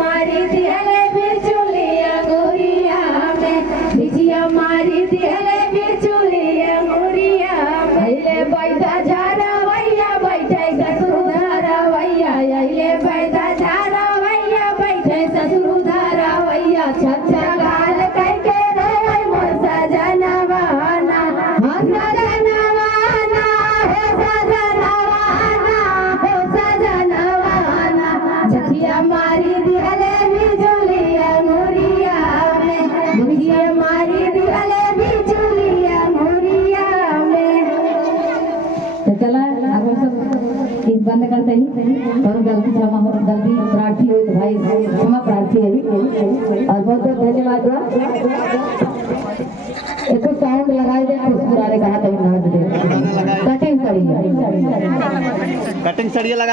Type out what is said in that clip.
मारी दिहले बिचुलिया गोरिया में बिजिया मारी दिहले बिचुलिया गोरिया भैले बैठा झारा भैया बैठे ससुरधारा भैया आइले बैठा झारा भैया बैठे ससुरधारा भैया छछा गाल करके रे मोर सजनवाना हाँ सजनवाना हो सजनवाना जखिया मारी दिहले बिजुलिया मोरिया में बिजिया मारी दिहले बिजुलिया मोरिया में। तो चला अब हम सब एक बंद करते ही और गलती क्षमा हो गलती प्रार्थी हो तो भाई क्षमा प्रार्थी है और बहुत बहुत धन्यवाद। एक साउंड लगाई दे मुस्कुराने कहा तो नाच दे कटिंग सड़िया कटिंग सड़िया लगा